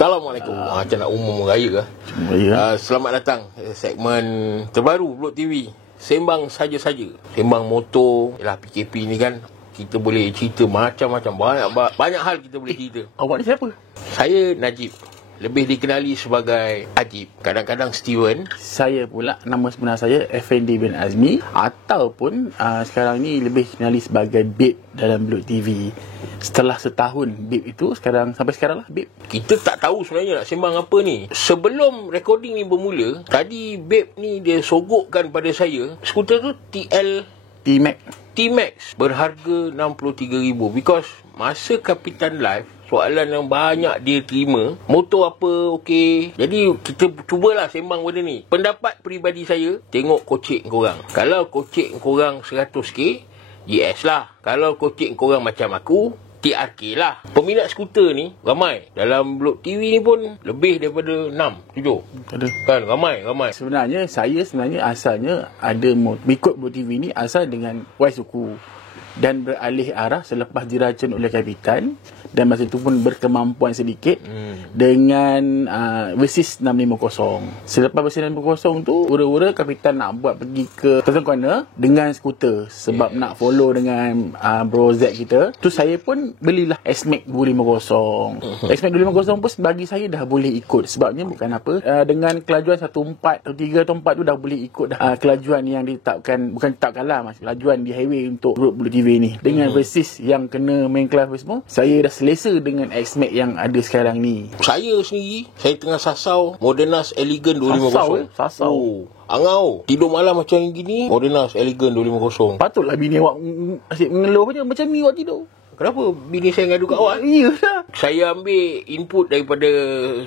Assalamualaikum. Macam nak umum raya ke? Selamat datang segmen terbaru Blok TV. Sembang saja-saja. Sembang motor. Yalah, PKP ni kan kita boleh cerita macam-macam. Banyak hal kita boleh cerita. Awak ni siapa? Saya Najib. Lebih dikenali sebagai Ajib. Kadang-kadang Steven. Saya pula, nama sebenar saya Effendi bin Azmi. Ataupun sekarang ni lebih dikenali sebagai Babe dalam Blok TV. Setelah setahun Babe itu, sampai sekarang lah Babe. Kita tak tahu sebenarnya nak sembang apa ni. Sebelum recording ni bermula, tadi Babe ni dia sogokkan pada saya skuter tu T-Max berharga 63,000. Because masa Kapitan Live, soalan yang banyak dia terima, motor apa okey. Jadi kita cubalah sembang benda ni. Pendapat peribadi saya, tengok kocek korang. Kalau kocek korang 100k, GS lah. Kalau kocek korang macam aku, TRK lah. Peminat skuter ni ramai. Dalam Blok TV ni pun lebih daripada 6, 7. Ada. Kan ramai. Sebenarnya asalnya ada ikut Blok TV ni asal dengan Y suku dan beralih arah selepas diracun oleh Kapitan, dan masa itu pun berkemampuan sedikit dengan Versys 650. Selepas Versys 650 tu, ura-ura Kapitan nak buat pergi ke Tengkona dengan skuter sebab nak follow dengan Bro Z kita. Tu saya pun belilah S-Max 250. S-Max 250 pun bagi saya dah boleh ikut. Sebabnya bukan apa, dengan kelajuan 14, 3 atau 4 tu dah boleh ikut dah kelajuan yang ditetapkan, bukan ditetapkan lah, kelajuan di highway untuk Blok TV ni. Dengan Versys yang kena main kelas semua, saya dah selesa dengan X-Max yang ada sekarang ni. Saya sendiri, saya tengah sasau Modernas Elegant 250. Sasau. Angau. Tidur malam macam gini, Modernas Elegant 250. Patutlah bini awak asyik mengeluh je macam ni awak tidur. Kenapa bini saya ngadu kat awak? Iyalah. Saya ambil input daripada,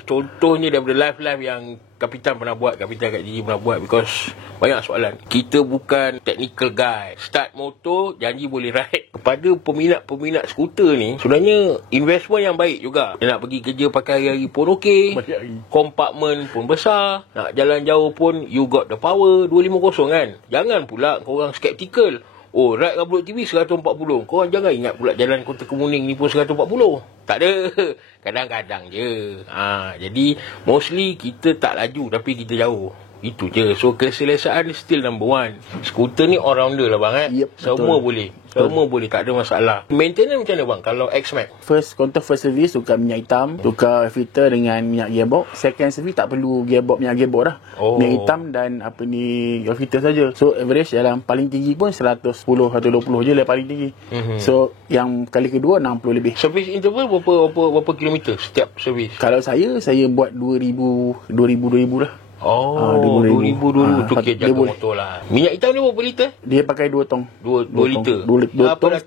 contohnya daripada live-live yang Kapitan pernah buat, Kapitan kat Gigi pernah buat. Because banyak soalan. Kita bukan technical guy. Start motor, janji boleh ride. Kepada peminat-peminat skuter ni, sebenarnya investment yang baik juga. Dia nak pergi kerja pakai hari-hari pun okey. Kompartmen pun besar. Nak jalan jauh pun, you got the power. 250 kan. Jangan pula korang skeptical. Oh, ride kat Blok TV 140. Korang jangan ingat pula jalan Kota Kemuning ni pun 140. Tak ada. Kadang-kadang je. Jadi, mostly kita tak laju tapi kita jauh. Itu je. So, keselesaan still number one. Skuter ni all-rounder lah bang. Yep, semua boleh. Semua boleh. Tak ada masalah. Maintenance macam mana bang kalau X-Max? First service, tukar minyak hitam, tukar filter dengan minyak gearbox. Second service tak perlu minyak gearbox dah. Minyak hitam dan filter saja. So, average dalam paling tinggi pun 110, 120 je lah paling tinggi. So, yang kali kedua 60 lebih. Service interval berapa kilometer setiap service? Kalau saya buat 2,000 lah. 2,000 tu jaga motor lah. Minyak hitam ni berapa liter? Dia pakai 2 tong. 2 liter. 2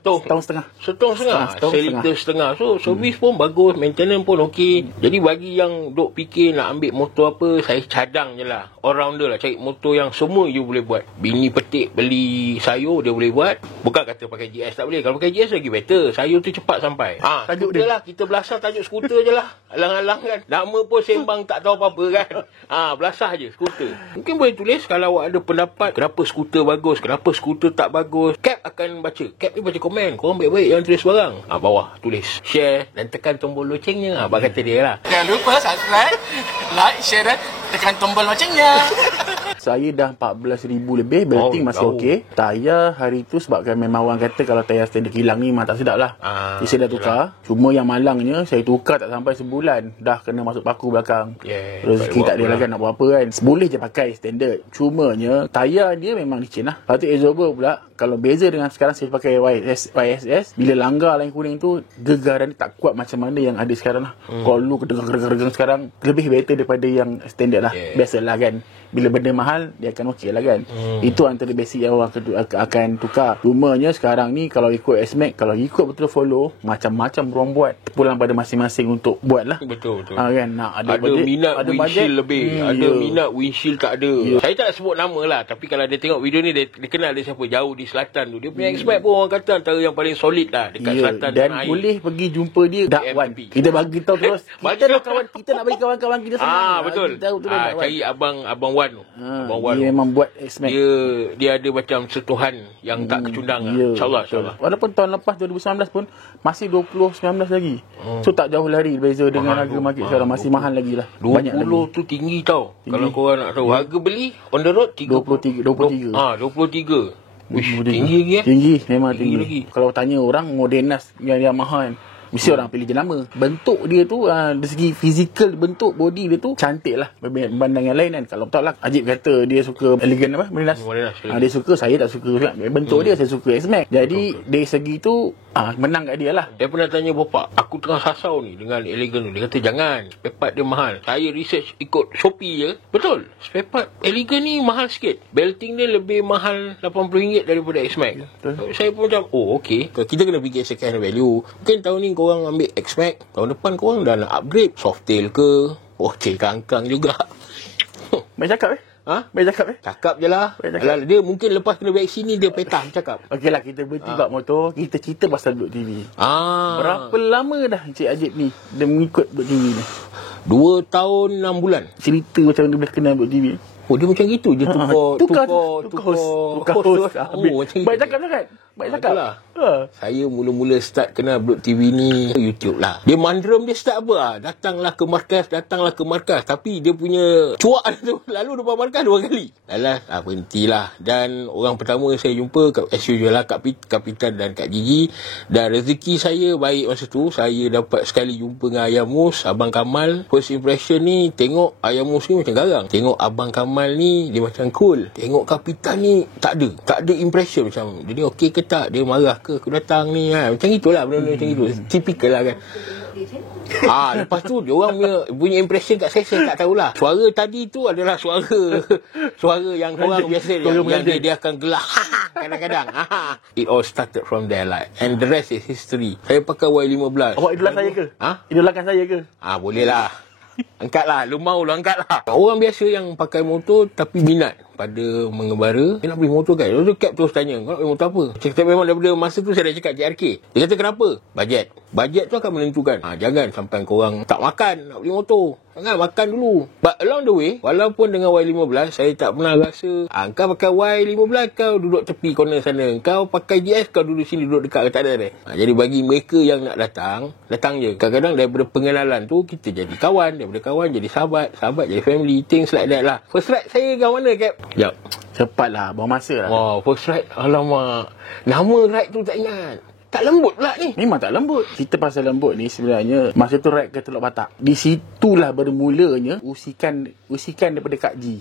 tong. Setengah. Setengah. So servis pun bagus, maintenance pun okey. Jadi bagi yang duk fikir nak ambil motor apa, saya cadang je lah. All rounder lah. Cari motor yang semua you boleh buat. Bini petik beli sayur dia boleh buat. Bukan kata pakai GS tak boleh. Kalau pakai GS lagi better. Sayur tu cepat sampai. Tajuk dia lah. Kita belasah tajuk skuter je lah. Alang-alang kan. Nama pun sembang tak tahu apa-apa kan. Belasah je skuter. Mungkin boleh tulis kalau awak ada pendapat kenapa skuter bagus, kenapa skuter tak bagus. Cap akan baca. Cap ni baca komen. Korang baik-baik jangan tulis barang. Bawah tulis share dan tekan tombol locengnya. Abang kata dia lah. Jangan lupa subscribe, like, share dan tekan tombol locengnya. Saya dah 14,000 lebih. Belting masih okey. Tayar hari tu sebabkan memang orang kata kalau tayar standard kilang ni memang tak sedap lah. Jadi saya dah tukar. Cuma yang malangnya saya tukar tak sampai sebulan dah kena masuk paku belakang. Rezeki tak ada lah kan nak buat apa kan. Boleh je pakai standard. Cumanya tayar dia memang licin lah. Lepas tu absorber pula, kalau beza dengan sekarang saya pakai YSS, bila langgar lain kuning tu gegaran dia tak kuat macam mana yang ada sekarang lah. Kalau lu kedegang sekarang lebih better daripada yang standard lah. Biasalah kan, bila benda mahal dia akan okey lah kan. Itu antara basic yang orang akan tukar. Cumanya sekarang ni kalau ikut S-Max, kalau ikut betul follow, macam-macam orang buat. Pulang pada masing-masing untuk buat lah. Betul. Kan? Ada budget, minat ada windshield budget lebih. Ada minat windshield tak ada. Saya tak sebut nama lah, tapi kalau dia tengok video ni dia kenal dia siapa. Jauh di selatan tu. Dia punya X-Max pun orang kata antara yang paling solid lah dekat selatan. Dan boleh pergi jumpa dia Dakwan. Kita bagi tahu terus. Kita nak bagi kawan-kawan kita semua. Betul. Cari abang Wan Wan tu. Abang Wan Dia tu. memang buat X-Max. Dia ada macam sentuhan yang tak kecundang lah. Ya, InsyaAllah. betul. Walaupun tahun lepas 2019 pun masih 2019 lagi. So tak jauh lari beza dengan harga market sekarang. Masih mahal lagi lah. 20 tu tinggi tau. Kalau korang nak tahu. Harga beli on the road 23. 23. Uish, tinggi lagi Tinggi, memang tinggi. lagi. Kalau tanya orang Modenas yang Yamaha kan, mesti orang pilih jenama. Bentuk dia tu dari segi fizikal, bentuk body dia tu cantik lah berbanding yang lain kan. Kalau betul lah Ajib kata dia suka elegan apa Modenas. Dia suka, saya tak suka. Bentuk dia saya suka X-Max. Jadi dari segi tu menang kat dia lah. Dia pernah tanya bapak, aku tengah sasau ni dengan Elegant tu. Dia kata jangan, spare part dia mahal. Saya research ikut Shopee je. Betul, spare part Elegant ni mahal sikit. Belting dia lebih mahal RM80 daripada X-Max. Saya pun macam, oh okey, kita kena fikir second hand value. Mungkin tahun ni korang ambil X-Max, tahun depan korang dah nak upgrade Softail ke, okey kangkang juga. Baik cakap Baik cakap Cakap je lah. Alah, dia mungkin lepas kena vaksin ni dia petah cakap. Okey lah, kita berhenti bab motor. Kita cerita pasal Blok TV. Berapa lama dah Encik Ajib ni dia mengikut Blok TV ni? 2 tahun 6 bulan. Cerita macam dia boleh kenal Blok TV. Oh, dia macam gitu je. Tukar host. Baik cakap sangat. Baik cakap lah. Saya mula-mula start kenal Blok TV ni YouTube lah. Dia mandram dia start apa lah. Datanglah ke markas. Tapi dia punya cuak tu lalu depan markas 2 kali. Alah, berhentilah. Dan orang pertama saya jumpa as usual lah, Kapitan dan Kak Gigi. Dan rezeki saya baik masa tu. Saya dapat sekali jumpa dengan Ayah Mus, Abang Kamal. First impression ni, tengok Ayah Mus ni macam garang. Tengok Abang Kamal ni dia macam cool. Tengok Kapitan ni tak ada impression macam dia ni okey ke tak, dia marah ke aku datang ni macam itulah, benda-benda macam itu tipikal lah kan. Lepas tu dia orang punya impression kat saya tak tahulah. Suara tadi tu adalah suara yang korang biasa yang dia akan gelak kadang-kadang. It all started from there lah, and the rest is history. Saya pakai Y15. Awak idola saya ke? Idolakan saya ke? Boleh lah. Angkatlah, lu mau lu angkatlah. Orang biasa yang pakai motor tapi minat pada mengembara, dia nak beli motor kan. Dia cap terus tanya, kau nak beli motor apa? Saya kata memang daripada masa tu saya dah cakap JRK. Dia kata kenapa? Bajet tu akan menentukan. Jangan sampai korang tak makan nak beli motor. Jangan makan dulu. But along the way, walaupun dengan Y15 saya tak pernah rasa kau pakai Y15 kau duduk tepi corner sana, kau pakai GS kau duduk sini, duduk dekat, tak ada. Jadi bagi mereka yang nak datang je. Kadang-kadang daripada pengenalan tu kita jadi kawan, daripada kawan jadi sahabat jadi family, things like that lah. First ride saya kat mana Cap? Sekejap. Cepatlah, bawa masa lah. First ride, alamak, nama ride tu tak ingat. Tak lembut pula ni. Memang tak lembut. Cerita pasal lembut ni sebenarnya masa tu ride ke Teluk Batak. Di situlah bermulanya usikan daripada Kak Ji.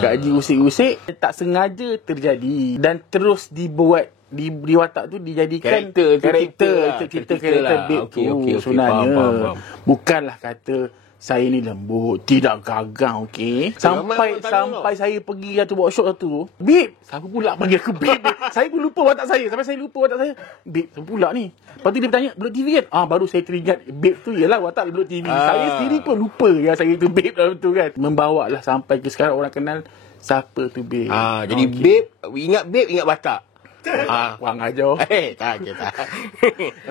Kak Ji usik-usik tak sengaja terjadi dan terus dibuat di watak tu dijadikan karakter babe tu. Sebenarnya faham. Bukanlah kata saya ni lembut, tidak gagang, okey. Sampai saya pergi satu workshop tu, babe, siapa pula panggil aku babe? Saya pun lupa watak saya. Sampai saya lupa watak saya. Babe, siapa pula ni? Lepas tu dia bertanya, Blok TV kan? Baru saya teringat, babe tu ialah watak Blok TV. Saya sendiri pun lupa yang saya tu babe dalam tu kan. Membawa lah sampai ke sekarang orang kenal siapa tu babe. Jadi babe, ingat watak. Kurang ajar. Tak.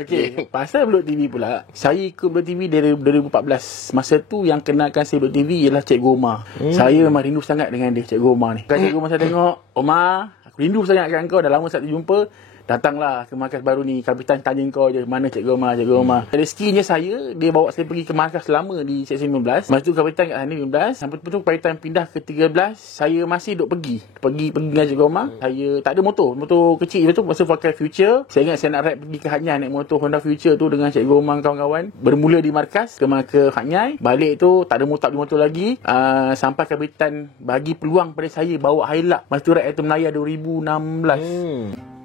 Okey, pasal Blok TV pula, saya ikut Blok TV dari 2014. Masa tu yang kenalkan saya Blok TV ialah Cikgu Omar. Saya memang rindu sangat dengan dia, Cikgu Omar ni. Cikgu Omar saya tengok, Omar, aku rindu sangat dengan kau, dah lama tak jumpa. Datanglah ke markas baru ni. Kapitan tanya kau je, mana Cikgu Omar. Rezekinya dia bawa saya pergi ke markas lama di Seksyen 15. Masa tu Kapitan kat sana 15. Sampai tu Kapitan pindah ke 13. Saya masih duk pergi dengan Cikgu Omar. Saya tak ada motor kecil tu, masa pakai Future. Saya ingat saya nak ride pergi ke Hanyai naik motor Honda Future tu dengan Cikgu Omar kawan-kawan. Bermula di markas ke Hanyai. Balik tu tak ada motor lagi. Sampai Kapitan bagi peluang pada saya bawa Hilux. Masa tu ride Atom Naya 2016.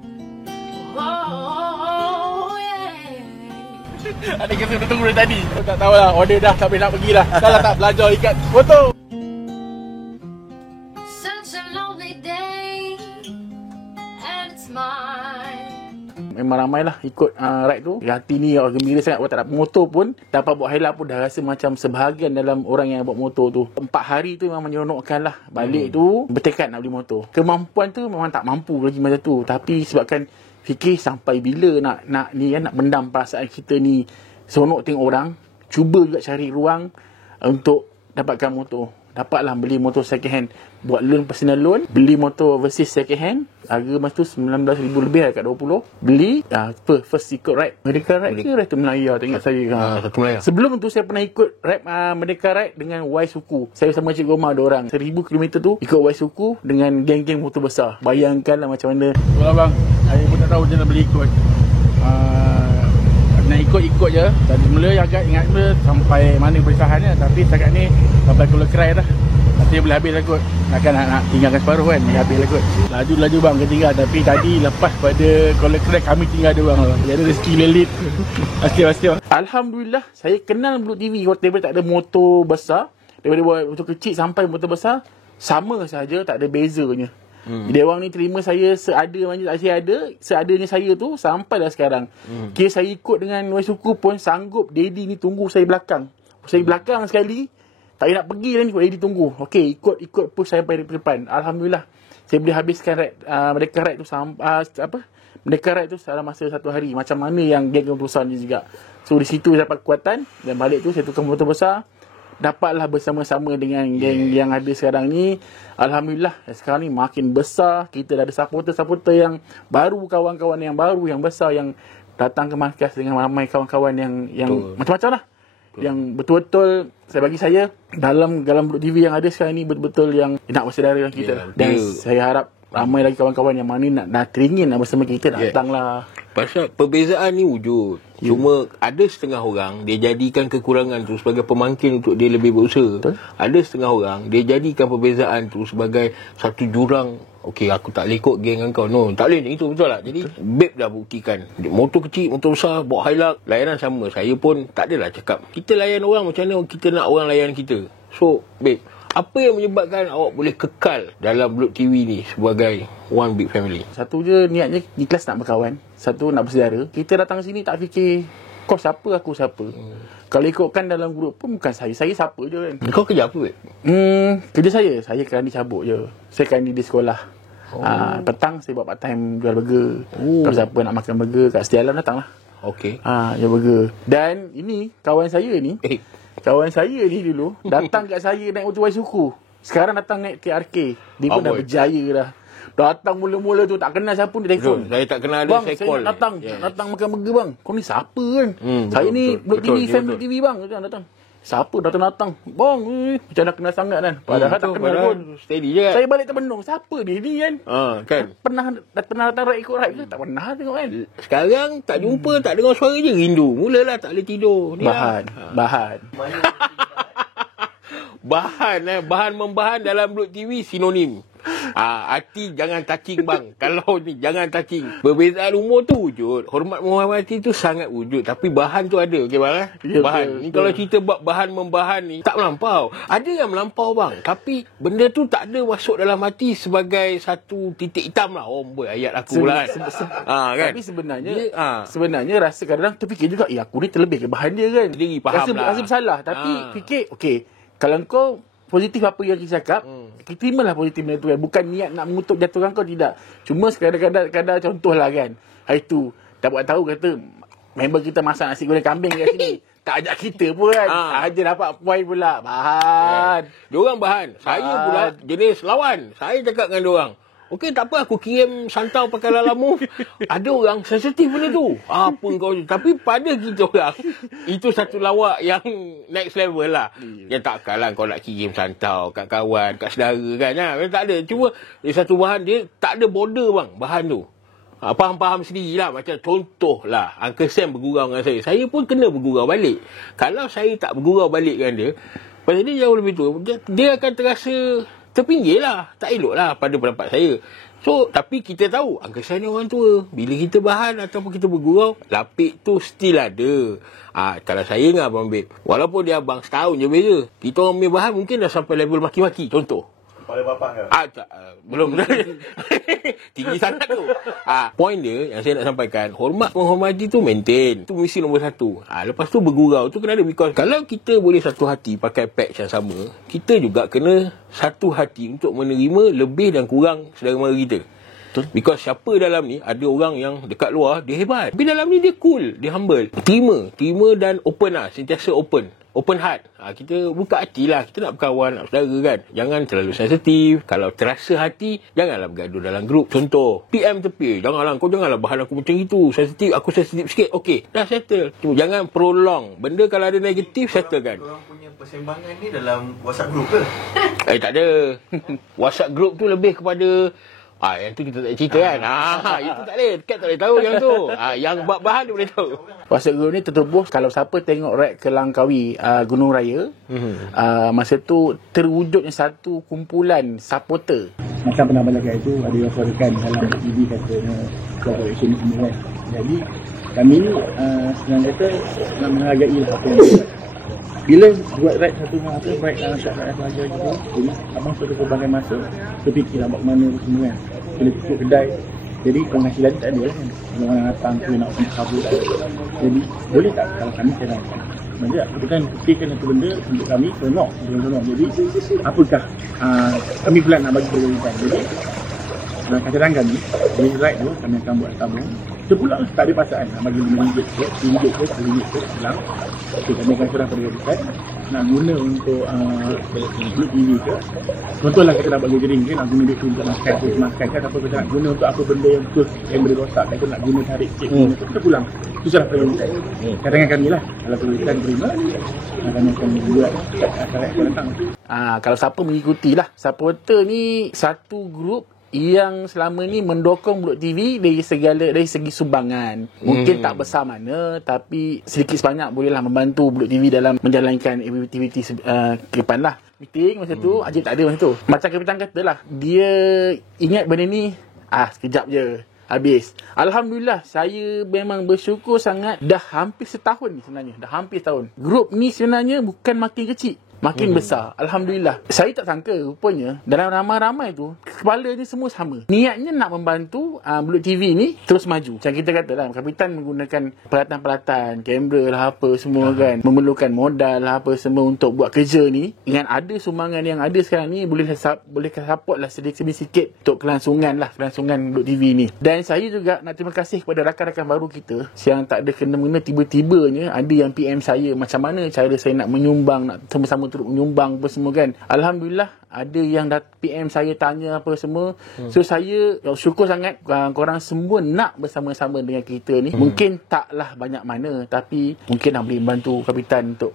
Adik kita tunggu dari tadi. Aku tak tahulah, order dah tapi nak pergi lah. Salah tak belajar ikat foto. Such a lovely day and it's mine. Memang ramai lah ikut ride tu. Hati ni gembira sangat. Kalau tak dapat motor pun, dapat buat Hilux pun dah rasa macam sebahagian dalam orang yang buat motor tu. 4 hari tu memang menyeronokkan lah. Balik tu bertekad nak beli motor. Kemampuan tu memang tak mampu lagi masa tu. Tapi sebabkan fikir sampai bila nak bendam perasaan kita ni, seronok tengok orang, cuba juga cari ruang untuk dapatkan motor. dapatlah beli motor second hand, buat loan, personal loan, beli motor overseas second hand, harga masa tu 19,000 lebih kat 20. Beli first ikut ride Merdeka Ride ke Ride Melaya, tak ingat saya. Satu Melaya. Sebelum tu saya pernah ikut ride Merdeka Ride dengan Y Suku. Saya sama Cik Goma 2 orang. 1,000 km tu ikut Y Suku dengan geng-geng motor besar. Bayangkanlah macam mana. Kalau bang, saya pun tak tahu je nak beli ikut. Nak ikut-ikut je. Tadi mula agak ingat mula sampai mana bertahannya. Tapi setakat ni sampai Kuala Kerai dah. Nanti boleh habis lah kot. Nak tinggalkan separuh kan. Boleh habis lah kot. Laju-laju bang ketinggal. Tapi tadi lepas pada Kuala Kerai kami tinggal ada bang. Jadi rezeki lelit. Pasti bang. Alhamdulillah, saya kenal Blue TV. Daripada tak ada motor besar, daripada motor kecil sampai motor besar, sama saja, tak ada bezanya. Dia orang ni terima saya seadanya saya tu sampai dah sekarang. Kira saya ikut dengan Y Suku pun sanggup Daddy ni tunggu saya belakang. Saya belakang sekali, tak nak pergi dah ni, Daddy tunggu. Okey, ikut push saya sampai depan. Alhamdulillah, saya boleh habiskan ride, Merdeka Ride tu Merdeka Ride tu dalam masa 1 hari. Macam mana yang geng motor besar ni juga. So di situ saya dapat kekuatan, dan balik tu saya tukar motor besar. Dapatlah bersama-sama dengan geng yang ada sekarang ni. Alhamdulillah, sekarang ni makin besar. Kita dah ada supporter-supporter yang baru, kawan-kawan yang baru, yang besar, yang datang ke markas dengan ramai kawan-kawan yang macam-macam lah. Yang betul-betul, bagi saya, dalam Blue TV yang ada sekarang ni, betul-betul yang nak bersaudara dengan kita. Dan saya harap ramai lagi kawan-kawan yang mana nak teringin nak bersama kita, datanglah. Pasal perbezaan ni wujud. Cuma ada setengah orang dia jadikan kekurangan tu sebagai pemangkin untuk dia lebih berusaha. Betul. Ada setengah orang dia jadikan perbezaan tu sebagai satu jurang. Okey, aku tak boleh ikut geng dengan kau. No, tak boleh. Itu betul tak? Jadi Babe dah buktikan. Motor kecil, motor besar, bawa Hilux, layanan sama. Saya pun tak adalah cakap kita layan orang macam mana kita nak orang layan kita. So, Babe, apa yang menyebabkan awak boleh kekal dalam Blue TV ni sebagai one big family? Satu je niatnya, ikhlas nak berkawan. Satu, nak bersaudara. Kita datang sini tak fikir kau siapa, aku siapa. Kalau ikutkan dalam grup pun bukan saya siapa je kan. Kau kerja apa, Babe? Kerja saya kerana cabut je. Saya kerana di sekolah. Petang saya buat part time jual burger. Kalau siapa nak makan burger kat Setia Alam, datang lah. Okey. Jual burger. Dan ini kawan saya ni, kawan saya ni dulu datang kat saya naik motor Y Suku. Sekarang datang naik KRK. Dia pun dah berjaya dah. Datang mula-mula tu tak kenal siapa, dia telefon. Saya tak kenal dia, bang, saya call. Nak datang makan burger bang. Kau ni siapa kan? Saya ni Blue TV, fan Blue TV bang. Datang. Siapa datang? Bang, macam dah kenal sangat kan. Padahal tak kenal pun. Steady je kan. Saya balik terbenung. Siapa dia ni kan? Kan. Pernah datang ride ikut ride ke? Tak pernah tengok kan. Sekarang tak jumpa, tak dengar suara je rindu. Mulalah tak boleh tidur. Bahan. Bahan membahan dalam Blue TV sinonim. Hati jangan touching bang. Kalau ni jangan touching. Perbezaan umur tu wujud. Hormat menghormati tu sangat wujud. Tapi bahan tu ada. Okey bang bahan. Ni kalau cerita buat bahan membahan ni tak melampau. Ada yang melampau bang. Tapi benda tu tak ada masuk dalam hati sebagai satu titik hitam lah. Oh boy, ayat aku lah kan. Tapi sebenarnya rasa kadang-kadang terfikir juga, aku ni terlebih ke bahan dia kan. Sendiri faham rasa bersalah. Tapi fikir, okey, kalau kau positif apa yang kita cakap, kita terimalah positif benda tu kan. Bukan niat nak mengutuk jatuhkan kau, tidak. Cuma kadang-kadang contoh lah kan. Hari tu tak buat tahu kata member kita masak nasi goreng kambing kat sini. Tak ajak kita pun kan. Aja dapat poin pula. Bahan. Diorang bahan. Saya pula jenis lawan. Saya cakap dengan diorang, okey, tak apa, aku kirim santau pakai Lalamu. Ada orang sensitif benda tu. Apa kau. Tapi pada kita orang, itu satu lawak yang next level lah. Yang takkanlah kau nak kirim santau kat kawan, kat saudara kan. Tak ada. Cuma dia satu bahan, dia tak ada border bang, bahan tu. Faham-faham sendirilah. Macam contoh lah, Uncle Sam bergurau dengan saya. Saya pun kena bergurau balik. Kalau saya tak bergurau balik dengan dia, pasal dia jauh lebih tua, dia akan terasa terpinggir lah. Tak elok lah pada pendapat saya. So, tapi kita tahu Uncle Sam ni orang tua. Bila kita bahan ataupun kita bergurau, lapik tu still ada. Kalau saya dengan Abang Babe, walaupun dia abang setahun je beza, kita orang punya bahan mungkin dah sampai level maki-maki. Contoh, kepala bapak ke? Belum. Tinggi sangat tu. Point dia yang saya nak sampaikan, hormat menghormati tu maintain. Tu misi nombor 1. Lepas tu bergurau tu kena ada. Because kalau kita boleh satu hati pakai patch yang sama, kita juga kena satu hati untuk menerima lebih dan kurang saudara mara kita. Betul. Because siapa dalam ni, ada orang yang dekat luar dia hebat, tapi dalam ni dia cool, dia humble. Terima dan open lah, sentiasa open. open heart. Kita buka hati lah. Kita nak berkawan, nak saudara kan. Jangan terlalu sensitif. Kalau terasa hati, janganlah bergaduh dalam grup. Contoh, PM tepi. Janganlah bahan aku macam itu. Sensitif, aku sensitif sikit. Okey, dah settle. Cuma jangan prolong. Benda kalau ada negatif, settlekan. Korang punya persembangan ni dalam WhatsApp group ke? Tak ada. WhatsApp group tu lebih kepada yang tu kita tak cerita kan. Itu tak boleh. Kat tak boleh tahu yang tu. Yang bahan dia boleh tahu. WhatsApp group ni tertubuh kalau siapa tengok ride ke Langkawi Gunung Raya, masa tu terwujudnya satu kumpulan supporter. Macam pernah belajar itu, ada yang suarakan dalam TV katanya collaboration ni semua kan. Jadi kami ni senang kata nak menghargai lah apa yang buat. Bila buat ride satu masa, ride dalam syak rakyat pelajar gitu, jadi abang sudah berbagai masa terfikir nak buat mana semua kan. Bila tutup kedai, jadi penghasilan tak ada kan. Kalau orang datang tu nak kabur tak ada. Jadi boleh tak kalau kami sedang Maksudnya kita kan fikirkan satu benda untuk kami tolong. Jadi apakah kami pula nak bagi peluang. Jadi dalam kadang kami bila ride tu kami akan buat tabung. Terpulang tak ada pasangan nak bagi RM5 ke RM1 ke RM1 ke pulang. Okay, kami akan serah pada gajikan nak guna untuk Blue TV ke. Contohlah kita nak buat gathering ke, nak guna duit tu untuk makan ke, ataupun kita nak guna untuk apa benda yang betul yang boleh rosak, kita nak guna tarik cek kita pulang. Itu serah pada gajikan. Kadang-kadang kami lah kalau gajikan terima, kami akan buat acara yang akan datang. Kalau siapa mengikutilah, supporter ni satu grup yang selama ni mendokong Blok TV dari segi sumbangan. Mungkin tak besar mana, tapi sedikit sebanyak bolehlah membantu Blok TV dalam menjalankan aktiviti ke depan lah. Meeting masa tu, Ajib tak ada masa tu. Macam Kapitan kata lah, dia ingat benda ni, sekejap je habis. Alhamdulillah, saya memang bersyukur sangat. Dah hampir setahun ni sebenarnya. Dah hampir setahun. Grup ni sebenarnya bukan makin kecil, makin besar. Alhamdulillah. Saya tak sangka rupanya dalam ramai-ramai tu kepala ni semua sama. Niatnya nak membantu Blok TV ni terus maju. Macam kita kata lah, Kapitan menggunakan peralatan-peralatan, kamera lah apa semua kan. Memerlukan modal lah apa semua untuk buat kerja ni. Dengan ada sumbangan yang ada sekarang ni, boleh support lah sedikit untuk kelangsungan Blok TV ni. Dan saya juga nak terima kasih kepada rakan-rakan baru kita yang tak ada kena-mengena, tiba-tibanya ada yang PM saya macam mana cara saya nak menyumbang, nak sama-sama turut menyumbang apa semua kan. Alhamdulillah ada yang dah PM saya tanya apa semua. So saya syukur sangat korang semua nak bersama-sama dengan kita ni. Mungkin taklah banyak mana, tapi mungkin nak boleh bantu Kapitan untuk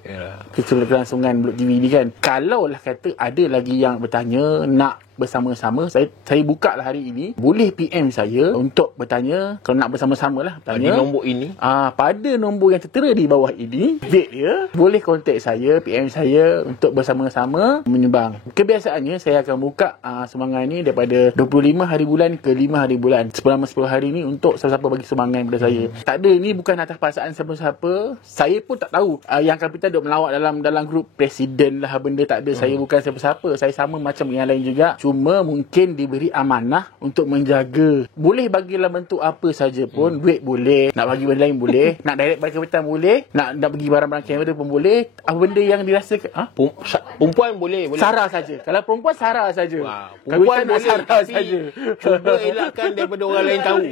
kelangsungan Blok TV ni kan. Kalau lah kata ada lagi yang bertanya nak bersama-sama, saya buka lah hari ini, boleh PM saya untuk bertanya. Kalau nak bersama-sama lah tanya pada nombor ini, pada nombor yang tertera di bawah ini, dia boleh kontak saya, PM saya untuk bersama-sama menyumbang. Kebiasaannya saya akan buka sumbangan ni daripada 25 hari bulan ke 5 hari bulan, selama 10 hari ni untuk siapa-siapa bagi sumbangan kepada saya. Tak ada, ni bukan atas paksaan siapa-siapa. Saya pun tak tahu yang Kapitan duk melawak dalam grup presiden lah benda, tak ada. Saya bukan siapa-siapa. Saya sama macam yang lain juga. Cuma mungkin diberi amanah untuk menjaga. Boleh bagilah bentuk apa saja pun. Duit boleh, nak bagi benda lain boleh, nak direct bagi Kapitan boleh, nak bagi barang-barang kamera pun boleh. Apa benda yang dirasa perempuan boleh. Sarah saja. Kalau perempuan Sarah saja. Perempuan boleh, Sarah saja. Cuba elakkan daripada orang lain tahu.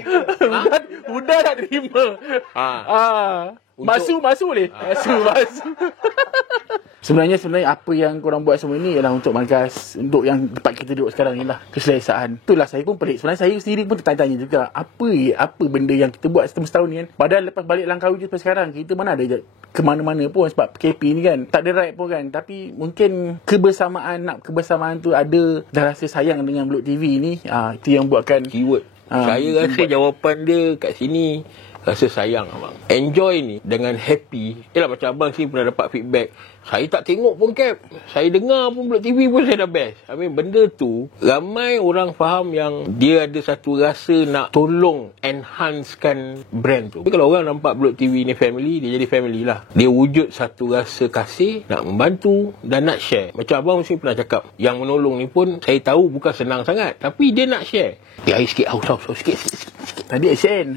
Udah tak terima. Masuk boleh. Masuk. Sebenarnya apa yang korang buat semua ni ialah untuk markas, untuk yang tempat kita duduk sekarang ni lah, keselesaan. Itulah saya pun pelik. Sebenarnya saya sendiri pun tertanya-tanya juga, apa benda yang kita buat setahun ni kan. Padahal lepas balik Langkawi je sampai sekarang, kita mana ada ke mana-mana pun sebab PKP ni kan. Tak ada ride pun kan. Tapi mungkin kebersamaan tu ada, dah rasa sayang dengan Blok TV ni. Itu yang buatkan keyword. Saya rasa jawapan dia kat sini, rasa sayang abang. Enjoy ni dengan happy. Yalah macam abang sini pernah dapat feedback. Saya tak tengok pun Cap. Saya dengar pun Blok TV pun saya dah best. Benda tu ramai orang faham yang dia ada satu rasa nak tolong enhancekan brand tu. Tapi kalau orang nampak Blok TV ni family, dia jadi family lah. Dia wujud satu rasa kasih, nak membantu dan nak share. Macam abang mesti pernah cakap, yang menolong ni pun saya tahu bukan senang sangat, tapi dia nak share. Air sikit, sikit. Tadi action.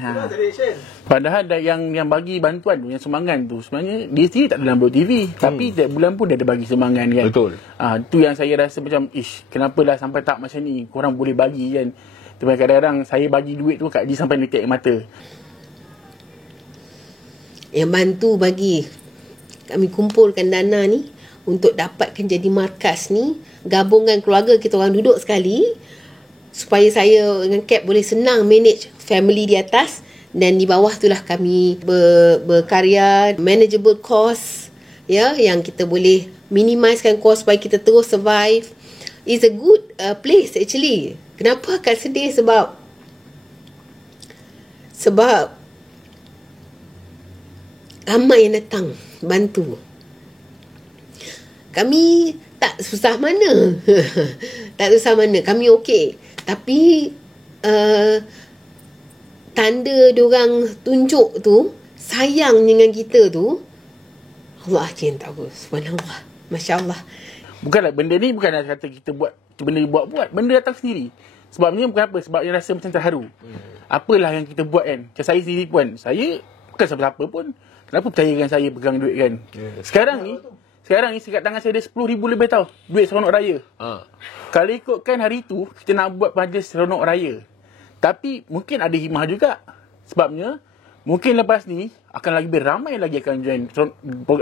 Padahal yang bagi bantuan tu, yang sumbangan tu, sebenarnya dia sendiri tak dalam Blok TV. Tapi setiap bulan pun dia ada bagi sumbangan kan. Betul. Tu yang saya rasa macam, kenapalah sampai tak macam ni. Korang boleh bagi kan. Tapi kadang-kadang saya bagi duit tu kat dia sampai nitik mata. Yang bantu bagi kami kumpulkan dana ni untuk dapatkan jadi markas ni, gabungkan keluarga kita orang duduk sekali supaya saya dengan Cap boleh senang manage family di atas, dan di bawah itulah kami berkarya manageable cost, ya, yang kita boleh minimizekan cost supaya kita terus survive. It's a good place actually. Kenapa akan sedih? Sebab ramai yang datang bantu. Kami tak susah mana. Tak susah mana. Kami okey. Tapi tanda diorang tunjuk tu, sayang dengan kita tu, Allah je yang tahu. Subhanallah. Masya Allah. Bukanlah benda ni bukanlah kata kita buat benda buat-buat. Benda datang sendiri. Sebabnya bukan apa, sebab dia rasa macam terharu. Apalah yang kita buat kan. Macam saya sendiri pun, saya bukan siapa-siapa pun. Kenapa percayakan saya pegang duit kan? Sekarang ni sekat tangan saya ada 10,000 lebih tau. Duit seronok raya. Kalau ikutkan hari tu, kita nak buat majlis seronok raya. Tapi mungkin ada hikmah juga. Sebabnya, mungkin lepas ni, akan lebih ramai lagi akan join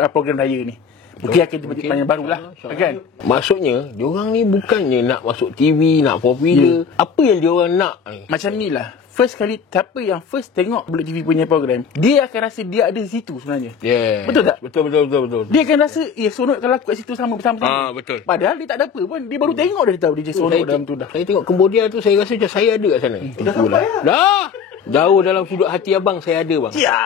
program raya ni. Mungkin akan tiba-tiba yang barulah. Kan? Maksudnya, diorang ni bukannya nak masuk TV, nak popular. Apa yang diorang nak ni? Macam ni lah. First kali, siapa yang first tengok Bulat TV punya program, dia akan rasa dia ada di situ sebenarnya. Yeah. Betul tak? Betul. Dia akan rasa, seronok kalau aku kat situ bersama-sama. Betul. Padahal dia tak ada apa pun. Dia baru tengok dia tahu dia seronok dalam tu dah. Saya tengok Cambodia tu, saya rasa macam saya ada kat sana. Dah sampai lah. Dah! Jauh dalam sudut hati abang saya ada bang. Ya.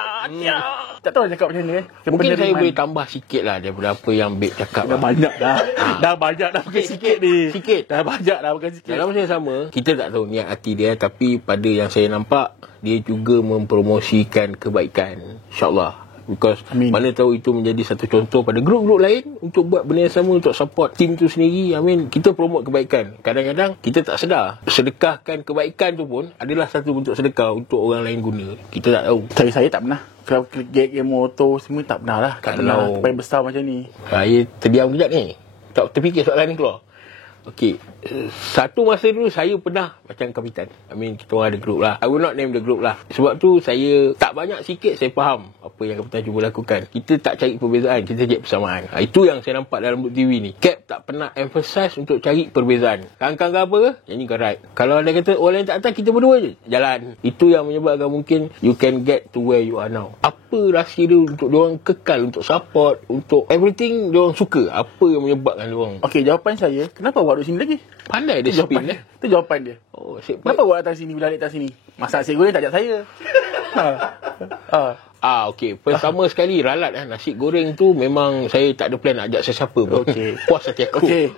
Tak tahu nak cakap macam mana kan. Mungkin saya boleh tambah sikit lah daripada apa yang Bek cakap. Dah banyak dah. Dah banyak dah bukan sikit ni. Sikit. Dah banyak dah bukan sikit. Dalam masa yang sama, kita tak tahu niat hati dia, tapi pada yang saya nampak, dia juga mempromosikan kebaikan. InsyaAllah. Because Amin. mana tahu itu menjadi satu contoh pada grup-grup lain untuk buat benda yang sama, untuk support tim tu sendiri. Kita promote kebaikan. Kadang-kadang kita tak sedar, sedekahkan kebaikan tu pun adalah satu bentuk sedekah untuk orang lain guna. Kita tak tahu. Saya tak pernah. Kalau game motor semua tak pernah lah. Tak pernah paling besar macam ni. Saya terdiam kejap ni, tak terfikir soalan ni keluar. Okey, satu masa dulu saya pernah macam kapitan. Kita orang ada group lah. I will not name the group lah. Sebab tu saya tak banyak sikit saya faham apa yang kapitan cuba lakukan. Kita tak cari perbezaan, kita cari persamaan. Itu yang saya nampak dalam Bulat TV ni. Cap tak pernah emphasize untuk cari perbezaan. Kang-kang ke apa ke, nyanyi ke right. Kalau ada kata orang lain tak datang, kita berdua je jalan. Itu yang menyebabkan mungkin you can get to where you are now. Apa rahsia dia untuk diorang kekal, untuk support, untuk everything diorang suka? Apa yang menyebabkan diorang? Okey, jawapan saya, kenapa awak duduk sini lagi? Pandai dia spin lah. Itu jawapan dia. Oh, asyik. Kenapa awak datang sini bila datang sini? Masak nasi goreng tak ajak saya. Okey. Pertama sekali ralat nasi goreng tu memang saya tak ada plan nak ajak sesiapa pun. Okey. Puas hati aku. Okey.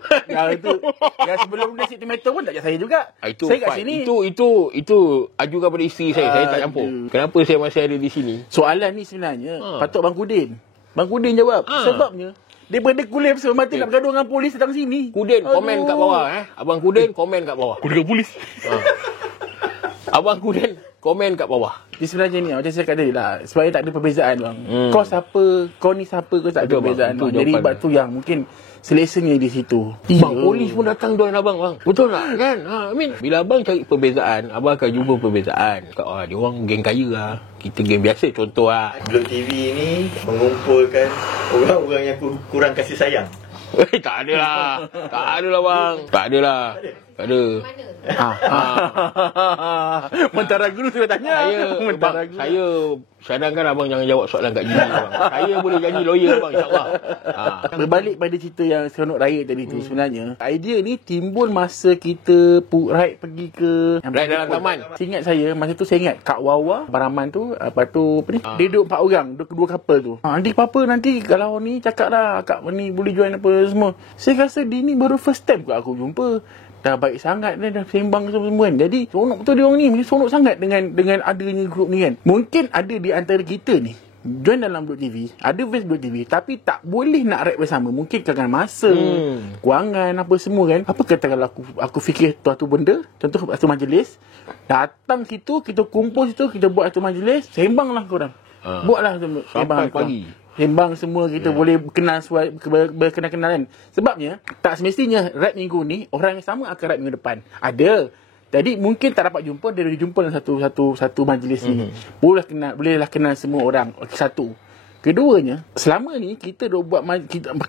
Yang sebelum nasi tomato pun tak ajak saya juga. Itu saya kat fine. sini. Itu ajukan pada isteri saya tak campur. Kenapa saya masih ada di sini? Soalan ni sebenarnya patut Bang Kudin. Bang Kudin jawab. Sebabnya daripada kulit bersama mati nak bergaduh dengan polis datang sini. Kudin komen kat bawah Abang Kudin komen kat bawah. Kudin dengan polis. Abang Kudin komen kat bawah. Dia sebenarnya ni macam saya kata tadi lah, sebab tak ada perbezaan bang. Kau siapa, kau ni siapa, kau tak ada perbezaan bang. Jadi sebab tu yang mungkin selesanya di situ. Bang, polis pun datang doain abang bang. Betul tak kan? Bila abang cari perbezaan, abang akan jumpa perbezaan. Dia orang geng kaya lah, kita geng biasa, contoh lah. Bulat TV ni mengumpulkan orang-orang yang kurang kasih sayang. Tak ada lah. Tak ada lah bang. Tak ada lah. Tak ada. Mentara Guru sudah tanya. Saya cadangkan abang jangan jawab soalan kat Gigi bang. Saya boleh jadi lawyer bang, insyaAllah. Berbalik pada cerita yang seronok raya tadi tu, sebenarnya idea ni timbul masa kita ride pergi ke Ride dalam taman. Ingat saya masa tu, saya ingat Kak Wawa Baraman tu, apa tu apa ni, dia duduk 4 orang, dua couple tu. Nanti apa nanti kalau ni cakap dah Kak ni boleh join apa semua. Saya rasa dia ni baru first time kot aku jumpa. Dah baik sangat dia, dah sembang semua kan. Jadi seronok betul dia orang ni, mesti seronok sangat dengan adanya grup ni kan. Mungkin ada di antara kita ni join dalam Bulat TV, ada face Bulat TV, tapi tak boleh nak ride bersama. Mungkin kerana masa, kewangan apa semua kan. Apa kata kalau aku fikir satu benda, contoh satu majlis, datang situ, kita kumpul situ, kita buat satu majlis, sembanglah korang. Buatlah sampai pagi. Sembang semua, kita boleh kenal berkenal-kenalan. Sebabnya tak semestinya ride minggu ni orang yang sama akan ride minggu depan. Ada. Jadi mungkin tak dapat jumpa, dia boleh jumpa dalam satu majlis ni. Bolehlah kenal semua orang. Satu. Keduanya, selama ni kita duk buat,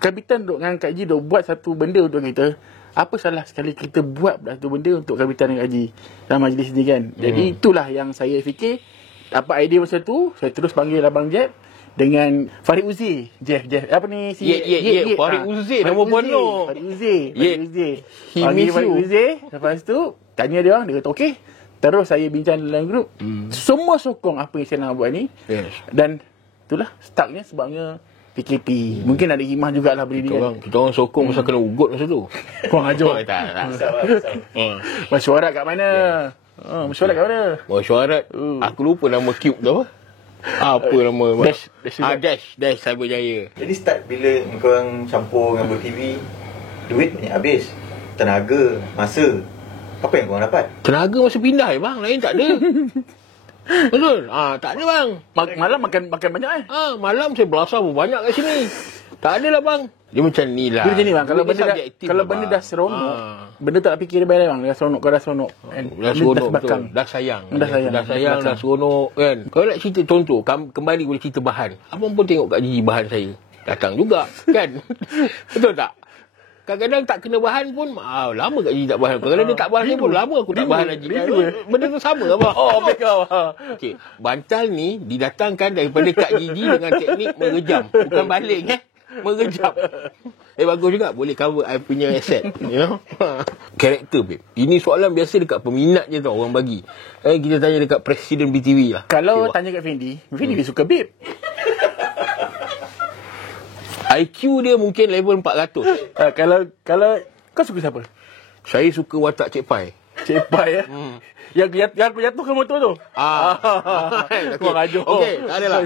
Kapitan duk dengan Kak Haji duk buat satu benda untuk kita. Apa salah sekali kita buat satu benda untuk Kapitan dan Kak Haji dalam majlis ni kan. Jadi itulah yang saya fikir, dapat idea masa tu, saya terus panggil Abang Jeb dengan Farid Uzi. Jeff apa ni si Farid Uzi nama penuh. Farid Uzi. He Panggil miss Farid you. Uzi. Lepas tu tanya dia orang, dia kata okey. Terus saya bincang dalam grup. Semua sokong apa yang saya nak buat ni. Yes. Dan itulah startnya sebabnya PKP. Mungkin ada hikmah jugalah beli ni kan. Kita orang sokong pasal kena ugut masa tu. Korang ajar. Tak. Mesyuarat kat mana? Mesyuarat kat mana? Mesyuarat. Aku lupa nama cube tu apa. Apa nama? Dash Cyberjaya. Jadi start bila korang campur dengan Bola TV, duit banyak habis. Tenaga, masa. Apa yang korang dapat? Tenaga masa pindah bang. Lain tak ada. Betul? Tak ada bang. Malam makan banyak Malam saya belasah pun banyak kat sini. Tak ada lah bang. Dia macam ni lah. Dia macam ni bang. Kalau Dia benda subjektif kalau lah, benda bang. dah seronok, benda tak nak fikir dia bayar bang. Dah seronok, kau dah seronok. Dah seronok betul. Dah sayang. Dah seronok kan. Kalau nak cerita contoh, kembali boleh cerita bahan. Abang pun tengok kat Gigi bahan saya. Datang juga kan. Betul tak? Kadang-kadang tak kena bahan pun lama kat Gigi tak bahan. Kalau dia tak bahan saya pun lama aku tak bahan lagi. Benda tu sama abang. Okey, bantal ni didatangkan daripada Kak Gigi dengan teknik merejam. Bukan baling merejam. Bagus juga. Boleh cover I punya asset. You know. Karakter babe. Ini soalan biasa dekat peminat je tau orang bagi. Kita tanya dekat Presiden BTV lah. Kalau tanya kat Fendi suka babe. IQ dia mungkin level 400. Kalau kau suka siapa? Saya suka watak Cik Pai. Cik Pai Yang aku jatuhkan motor tu. Kau rajuk. Okey, tak adalah.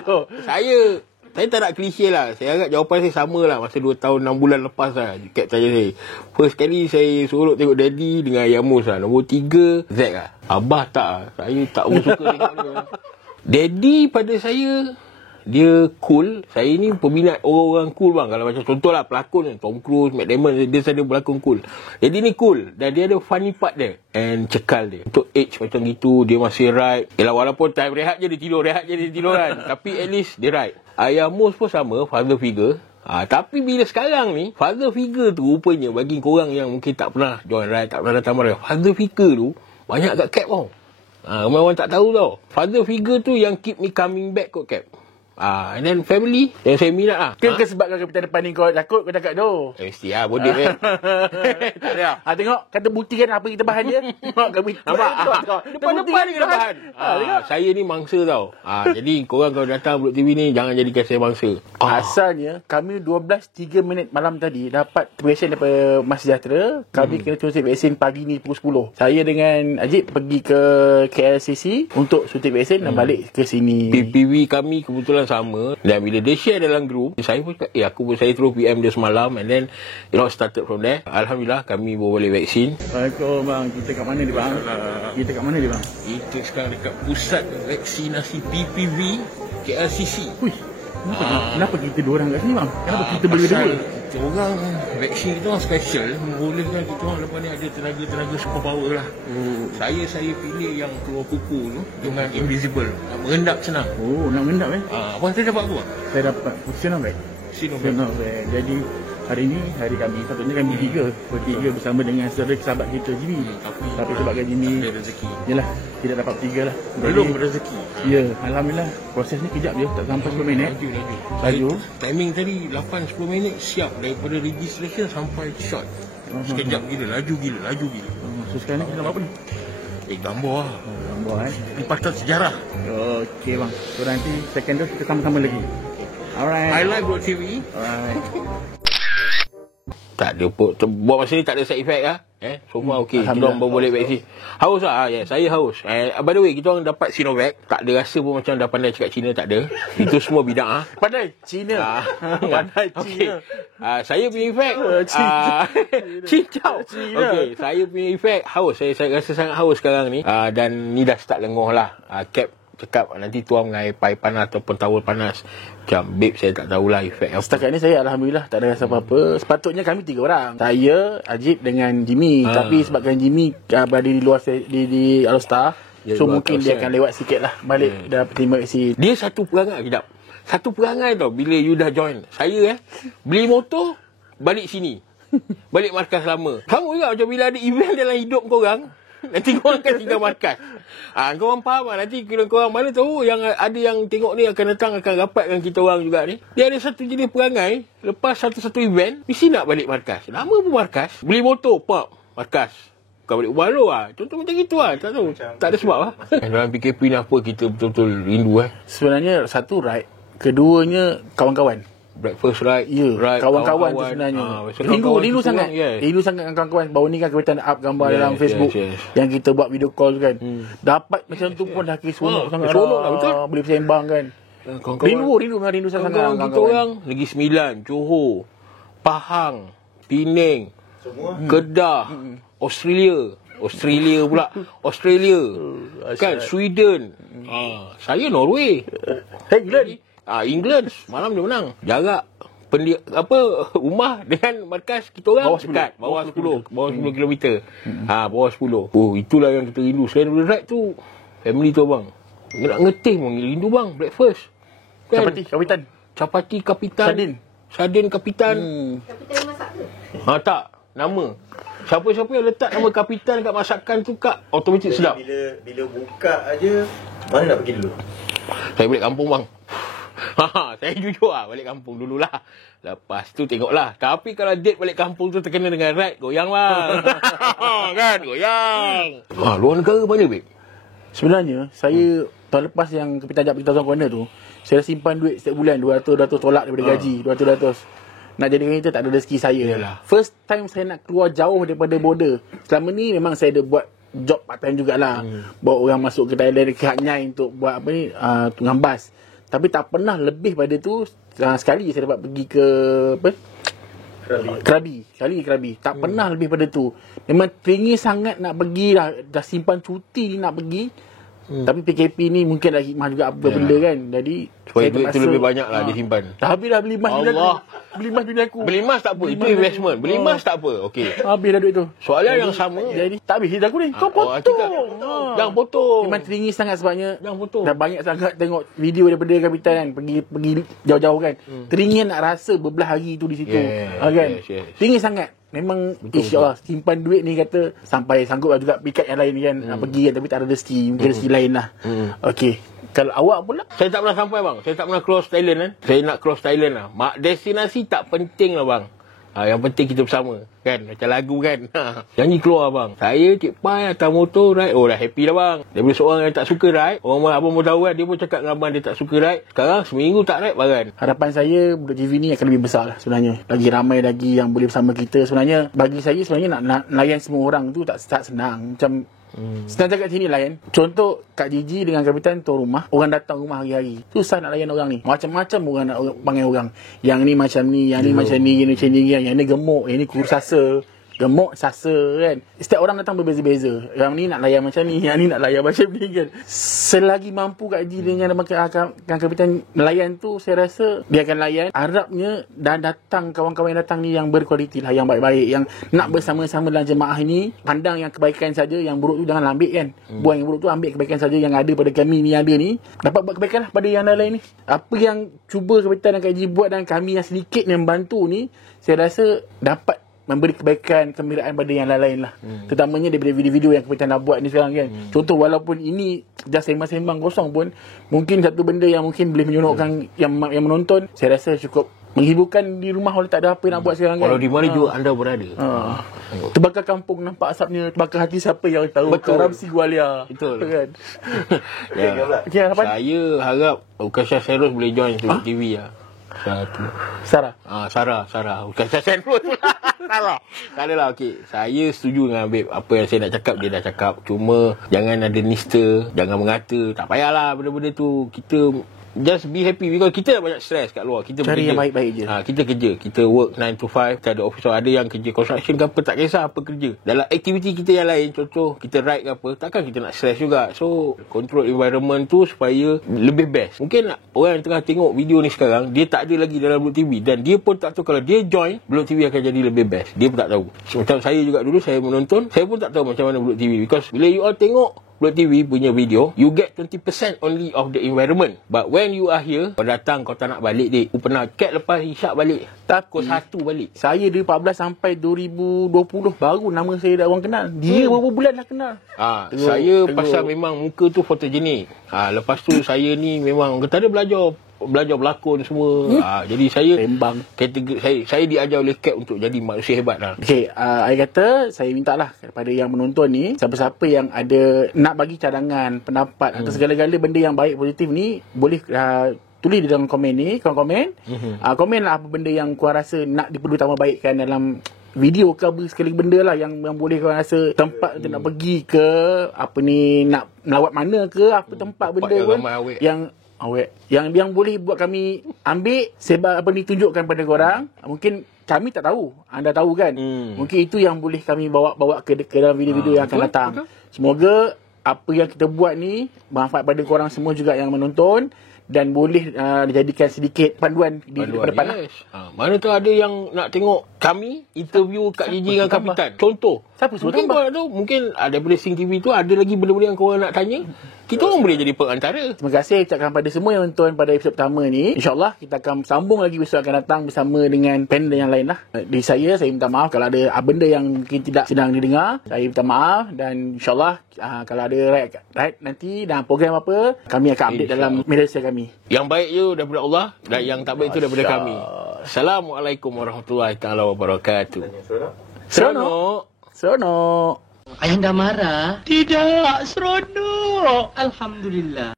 Saya tak nak klise lah. Saya agak jawapan saya sama lah masa 2 tahun 6 bulan lepas lah. Kat tanya saya. First kali saya suruh tengok Daddy dengan Yamus lah. Nombor 3 Zack lah. Abah tak lah. Saya tak suka tengok dia. Daddy pada saya, dia cool. Saya ni peminat orang-orang cool bang. Kalau macam contoh lah pelakon Tom Cruise, Matt Damon, dia selalu berlakon cool. Jadi ni cool. Dan dia ada funny part dia. And cekal dia. Untuk age macam gitu, dia masih right. Yalah walaupun time rehat je dia tidur kan. Tapi at least dia right. Ayah Mus pun sama, father figure. Tapi bila sekarang ni, father figure tu rupanya bagi korang yang mungkin tak pernah join ride, tak pernah datang marah, father figure tu banyak kat Cap tau. Ramai orang tak tahu tau. Father figure tu yang keep me coming back kot Cap. And then family yang saya minat lah. Ke sebab Kapitan depan ni kau takut kau cakap tu. Mesti lah bodek kan. Tak ada. Tengok kata buktikan apa kita bahan dia. Nampak? Depan-depan ni kena bahan. Saya ni mangsa tau. Jadi korang kalau datang Buluk TV ni jangan jadikan saya mangsa. Asalnya kami 12.3 minit malam tadi dapat vaksin daripada Mas Sejahtera. Kami kena suntik vaksin pagi ni pukul 10. Saya dengan Ajib pergi ke KLCC untuk suntik vaksin dan balik ke sini. PPV kami kebetulan sama. Dan bila dia share dalam grup, saya pun cakap, saya terus PM dia semalam. And then started from there. Alhamdulillah kami boleh vaksin. Assalamualaikum bang. Kita kat mana ni bang? Kita sekarang dekat pusat vaksinasi PPV KLCC. Kenapa kita dua orang kat sini bang? Kenapa kita berdua? Kita orang vaksin kita orang special. Membolehkan kita orang lepas ni ada tenaga superpower lah. Saya pilih yang keluar kuku tu dengan invisible. Nak mengendap senang. Nak mengendap Abang saya dapat apa? Saya dapat Sinovac. Jadi hari ni hari kami, patutnya kami bertiga bersama dengan sahabat kita Jimmy. Tapi sebabkan Jimmy rezeki. Yalah, tidak dapat bertiga lah. Belum rezeki. Ya, alhamdulillah. Proses ni kejap je, tak sampai 10 minit. Laju. Timing tadi 8-10 minit siap daripada registration sampai shot. Sekejap gila, laju gila. So sekarang ni kita nak apa ni? Gambar lah. Gambar Lipatan sejarah. Okey bang. So nanti second dose kita sama-sama lagi. Alright. I like Buluk TV. Alright. Tak ada pun. Buat masa ni tak ada side effect lah. Semua okey. Kita orang boleh vaksin. Haus lah. Saya haus. By the way, kita orang dapat Sinovac. Tak ada rasa pun macam dah pandai cakap Cina. Tak ada. Itu semua bidang. Pandai Cina. Pandai Cina. Saya punya efek. Cincau. Okey. Saya punya efek haus. Saya rasa sangat haus sekarang ni. Dan ni dah start lengoh lah. Cap cakap nanti tuang dengan air pai panas ataupun towel panas. Macam babe saya tak tahulah efek apa. Setakat ni saya alhamdulillah tak ada rasa apa-apa. Sepatutnya kami 3 orang. Saya, Ajib dengan Jimmy. Tapi sebabkan Jimmy berada di luar di Alostar, Dia So 200%. mungkin dia akan lewat sikit lah balik dah terima isi. Dia satu perangai kejap. Satu perangai tau bila you dah join. Saya beli motor, balik sini. Balik markas lama. Kamu juga macam bila ada event dalam hidup korang, nanti korang akan tinggal markas. Korang faham lah. Nanti korang mana tahu yang ada yang tengok ni akan datang, akan rapat dengan kita orang juga ni. Dia ada satu jenis perangai, lepas satu-satu event, mesti nak balik markas. Lama pun markas. Beli motor, pop, markas. Kau balik rumah lu lah. Contoh macam gitu lah. Tak tahu. Tak ada sebab lah. Dalam PKP ni apa kita betul-betul rindu Sebenarnya satu ride, keduanya kawan-kawan. Breakfast ride, Ya, ride kawan-kawan tu sebenarnya. Rindu sangat. Rindu sangat dengan kawan-kawan. Baru ni kan kita up gambar dalam Facebook yang kita buat video call tu kan. Dapat macam tu pun dah seronok sangat. Seronok lah, betul. Boleh bersembang kan. Rindu memang rindu sangat. Kawan-kawan kita orang Negeri Sembilan, Johor, Pahang, Penang, Semua Kedah, Australia pula. Australia. Kan Sweden. Saya Norway. England. England semalam dia menang. Jarak rumah dengan markas kita orang dekat bawah 10 km. Bawah 10. Oh, itulah yang kita rindu. Selain daripada ride tu, family tu abang. Nak ngetih pun rindu bang, breakfast. Kan? Chapati kapitan. Sardin kapitan. Kapitan masak ke? Tak, nama. Siapa-siapa yang letak nama kapitan kat masakan tu kak, automatik sedap. Bila buka aja, mana nak pergi dulu? Saya balik kampung bang. Saya jujur lah, balik kampung dululah. Lepas tu tengoklah. Tapi kalau date balik kampung tu terkena dengan ride, goyang bang. Kan, goyang. Luar negara mana babe? Sebenarnya saya tahun lepas yang kita ajak pergi Thousand Corner tu, saya dah simpan duit setiap bulan 200 tolak daripada gaji, 200. Nak jadikan kita tak ada rezeki saya. Yalah. First time saya nak keluar jauh daripada border. Selama ni memang saya ada buat job part time jugalah. Bawa orang masuk ke Thailand, ke Hat Nyai untuk buat apa ni, tunggang bas. Tapi tak pernah lebih pada tu. Sekali saya dapat pergi ke apa? Krabi. Tak pernah lebih pada tu. Memang teringin sangat nak pergi dah simpan cuti nak pergi. Tapi PKP ni mungkin dah hikmah juga apa benda kan. Jadi supaya duit tu lebih banyak lah disimpan. Habis dah beli emas bini aku. Beli emas bini aku. Beli emas tak apa, itu investment. Beli emas tak apa, okey. Habis dah duit tu. Soalan yang sama. Jadi tak habis aku ni. Kau potong. Jangan potong. Memang teringin sangat sebabnya Jangan potong. dah banyak sangat tengok video daripada kapitan kan. Pergi jauh-jauh kan. Teringin nak rasa berbelah hari tu di situ. Kan. Teringin sangat. Memang insyaAllah simpan duit ni kata sampai sanggup lah juga pikat yang lain kan. Nak pergi kan tapi tak ada rezeki. Mungkin rezeki lain lah. Okey. Kalau awak pula? Saya tak pernah sampai bang. Saya tak pernah cross Thailand kan. Saya nak cross Thailand lah. Destinasi tak penting lah bang. Yang penting kita bersama. Kan? Macam lagu kan. Janji keluar bang. Saya Cik Pai atas motor ride. Oh dah happy dah bang. Daripada seorang yang tak suka ride. Orang abang pun tahu kan. Dia pun cakap dengan abang dia tak suka ride. Sekarang seminggu tak ride baran. Harapan saya Budak TV ni akan lebih besar lah sebenarnya. Lagi ramai lagi yang boleh bersama kita. Sebenarnya bagi saya sebenarnya nak layan semua orang tu tak senang. Macam senang cakap sini layan. Contoh Kak Gigi dengan kapitan tuan rumah. Orang datang rumah hari-hari. Susah nak layan orang ni. Macam-macam orang nak panggil orang. Yang ni macam ni, yang ni macam ni, yang ni gemuk, yang ni kurus sasa. Gemuk, sasa kan. Setiap orang datang berbeza-beza. Yang ni nak layan macam ni, yang ni nak layan macam ni kan. Selagi mampu Kak Haji dengan kapitan nelayan tu, saya rasa dia akan layan. Harapnya dan datang kawan-kawan yang datang ni yang berkualiti lah, yang baik-baik, yang nak bersama-sama dalam jemaah ini. Pandang yang kebaikan saja, yang buruk tu jangan ambil kan. Buang yang buruk tu, ambil kebaikan saja yang ada pada kami ni, yang ada ni. Dapat buat kebaikan lah pada yang lain ni. Apa yang cuba kapitan dan Kak Haji buat dan kami yang sedikit yang bantu ni, saya rasa dapat memberi kebaikan, kegembiraan pada yang lain-lain lah. Terutamanya daripada video-video yang kapitan nak buat ni sekarang kan. Contoh walaupun ini just sembang-sembang kosong pun, mungkin satu benda yang mungkin boleh menyeronokkan yang menonton, saya rasa cukup menghiburkan di rumah kalau tak ada apa yang nak buat sekarang kan. Kalau di mana juga anda berada. Terbakar kampung nampak asapnya, terbakar hati siapa yang tahu. Betul. Karam si Gwalia. Betul. Kan? Okay, saya harap Ukasha Seros boleh join TV lah. Satu. Sarah. Sarah. Bukan Syah Senrus. Sarah. Tak adalah, okey. Saya setuju dengan Habib. Apa yang saya nak cakap, dia dah cakap. Cuma, jangan ada nista. Jangan mengata. Tak payahlah benda-benda tu. Kita just be happy. Because kita dah banyak stress kat luar. Kita cari bekerja. yang baik-baik je. Kita kerja. Kita work 9 to 5. Kita ada office. Ada yang kerja construction ke apa. Tak kisah apa kerja. Dalam aktiviti kita yang lain. Contoh, kita ride ke apa. Takkan kita nak stress juga. So, control environment tu supaya lebih best. Mungkin orang yang tengah tengok video ni sekarang, dia tak ada lagi dalam Blok TV. Dan dia pun tak tahu kalau dia join, Blok TV akan jadi lebih best. Dia pun tak tahu. So, macam saya juga dulu, saya menonton. Saya pun tak tahu macam mana Blok TV. Because bila you all tengok, Upload TV punya video, you get 20% only of the environment. But when you are here, kau datang kau tak nak balik dik. Aku pernah cat lepas isyak balik. Pukul 1 balik. Saya dari 14 sampai 2020 baru nama saya dah orang kenal. Dia berapa bulan dah kenal. Saya pasal memang muka tu fotogenik. Lepas tu saya ni memang kata dia belajar berlakon semua. Jadi saya Tembang. kategori saya diajar oleh Cap untuk jadi manusia hebat lah. Okey, saya kata saya mintalah kepada yang menonton ni, siapa-siapa yang ada nak bagi cadangan, pendapat atau segala-gala benda yang baik positif ni, boleh tulis di dalam komen ni, komen. Komen lah apa benda yang kau rasa nak diperlu tambah baikkan dalam video ke apa sekali benda lah yang boleh kau rasa tempat untuk nak pergi ke apa ni, nak melawat mana ke apa tempat benda yang pun ramai awet. yang boleh buat kami ambil sebab apa ni tunjukkan pada korang. Mungkin kami tak tahu, anda tahu kan. Mungkin itu yang boleh kami bawa ke dalam video-video yang akan datang. Semoga apa yang kita buat ni bermanfaat pada korang semua juga yang menonton, dan boleh dijadikan sedikit panduan di depan lah. Mana tu ada yang nak tengok kami interview Kak Gigi dengan Kapitan. Contoh. Siapa suruh mungkin tambah? korang tahu, mungkin daripada Sing TV tu ada lagi benda-benda yang korang nak tanya. Kita orang boleh jadi perantara. Terima kasih ucapkan pada semua yang menonton pada episod pertama ni. InsyaAllah kita akan sambung lagi episod akan datang bersama dengan panel yang lain lah. Dari saya minta maaf kalau ada benda yang mungkin tidak sedang didengar. Saya minta maaf, dan insyaAllah kalau ada right nanti dan program apa, kami akan update dalam media sosial kami. Yang baik je daripada Allah, dan yang tak baik tu daripada kami. Assalamualaikum warahmatullahi taala wabarakatuh. Seronok. Ayah dah marah? Tidak, seronok. Alhamdulillah.